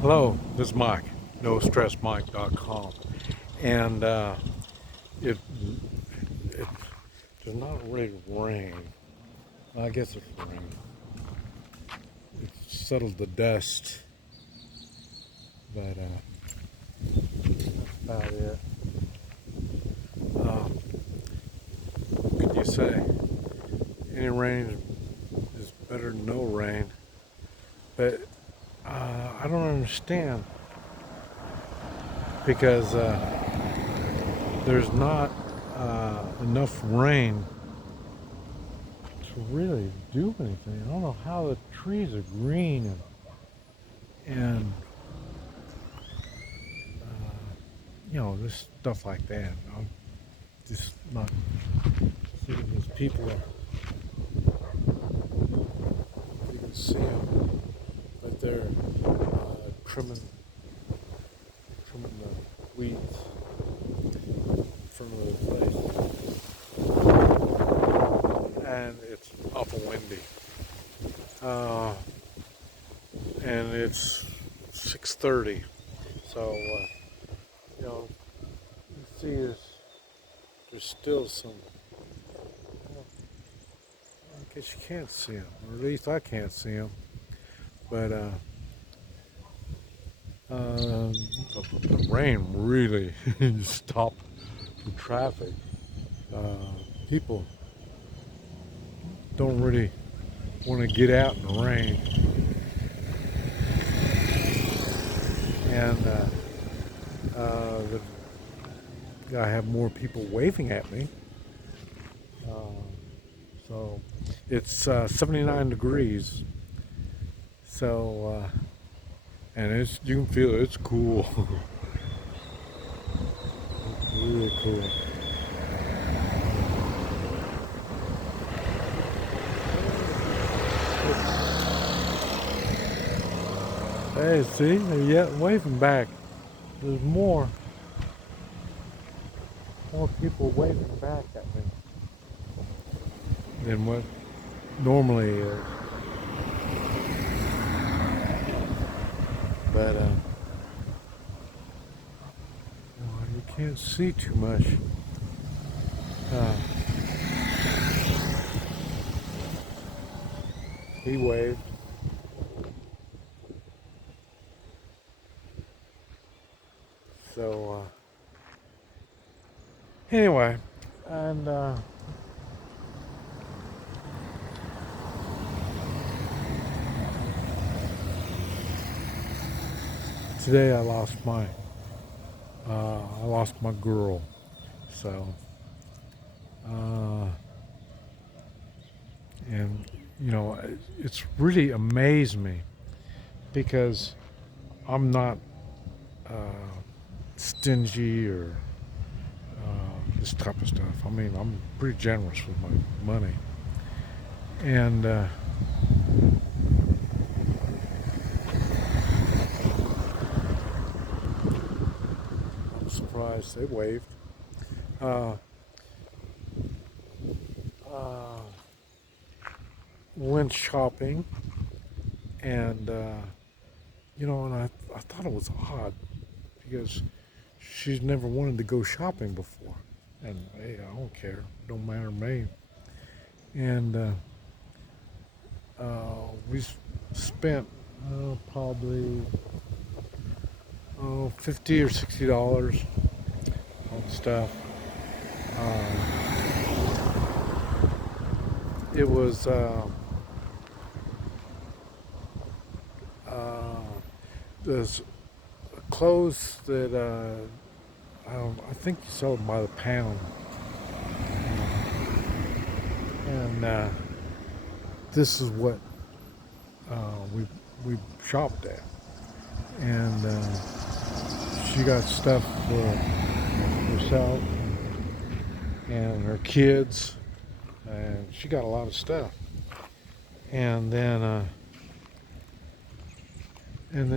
Hello, this is Mike, NoStressMike.com, and it it does not really rain. I guess it's rain. It's settled the dust, but that's about it. Uh, what can you say? Any rain is better than no rain, but I don't understand because there's not enough rain to really do anything. I don't know how the trees are green and this stuff like that. I'm just not seeing these people. You can see them right there trimming the weeds in front of the place, and it's awful windy. And it's 6:30, so you see there's still some. Well, I guess you can't see them, or at least I can't see them. But the rain really stopped the traffic. People don't really want to get out in the rain, and I have more people waving at me. Uh, so it's 79 degrees. So and you can feel it's cool. It's really cool. Hey, see, they're yet waving back. There's more people waving back at me than what normally is. But you can't see too much. Uh, he waved. So anyway, and today I lost my girl. So and it's really amazed me because I'm not uh, stingy or this type of stuff. I mean, I'm pretty generous with my money, and I'm surprised they waved. Uh, uh, Went shopping, and and I thought it was odd because she's never wanted to go shopping before, and hey, I don't care, don't matter to me. And we spent probably $50 or $60 on stuff. Uh, it was this clothes that I think you sell them by the pound, and this is what we shopped at, and she got stuff for herself and her kids, and she got a lot of stuff. And then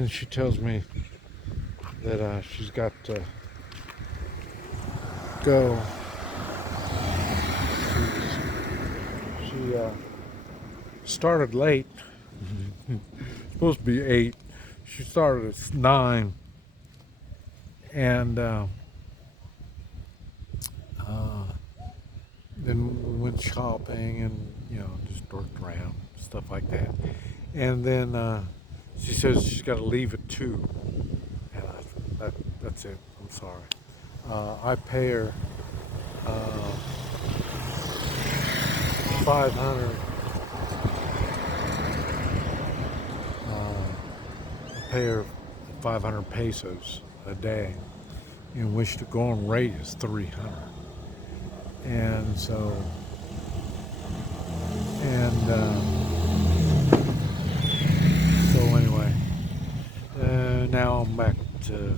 she tells me that she's got to go. She started late. Supposed to be 8. she started at 9, and uh, then we went shopping and just dorked around, stuff like that. And then she says she's got to leave at 2, and that's it. I'm sorry. I pay her 500. I pay her 500 pesos a day, in which the going rate is 300. And so, and so anyway, now I'm back to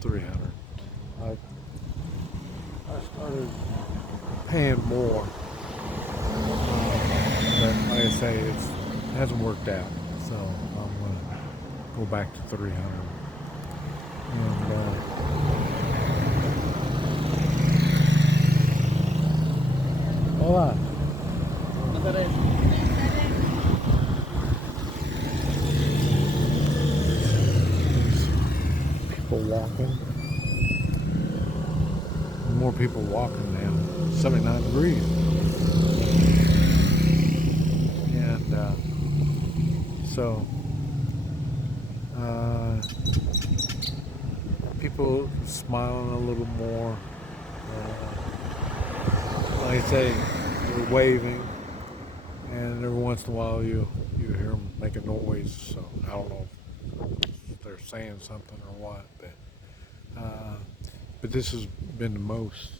300. I started paying more, but like I say, it hasn't worked out. So I'm gonna go back to 300. And hola. People walking. More people walking now. 79 degrees. And so people smiling a little more. Like I say, they're waving, and every once in a while you hear them make a noise. So I don't know if they're saying something or what, but this has been the most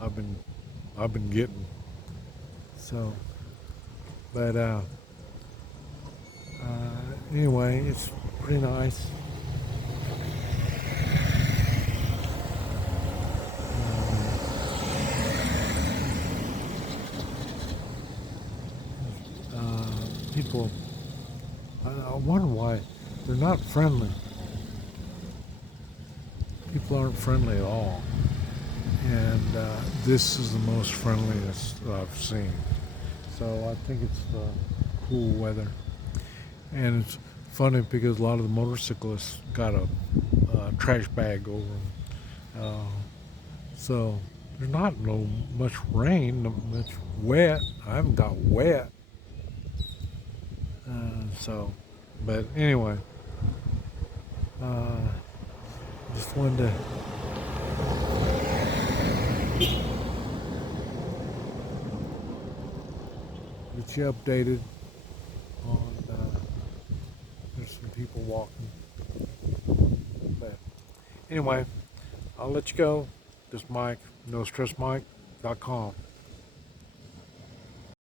I've been getting. So, but anyway, it's pretty nice. People, I wonder why they're not friendly. People aren't friendly at all, and this is the most friendliest I've seen. So I think it's the cool weather, and it's funny because a lot of the motorcyclists got a trash bag over them. So there's not no much rain, not much wet. I haven't got wet. So, but anyway, just wanted to get you updated on. There's some people walking, but anyway, I'll let you go. This Mike, NoStressMike.com.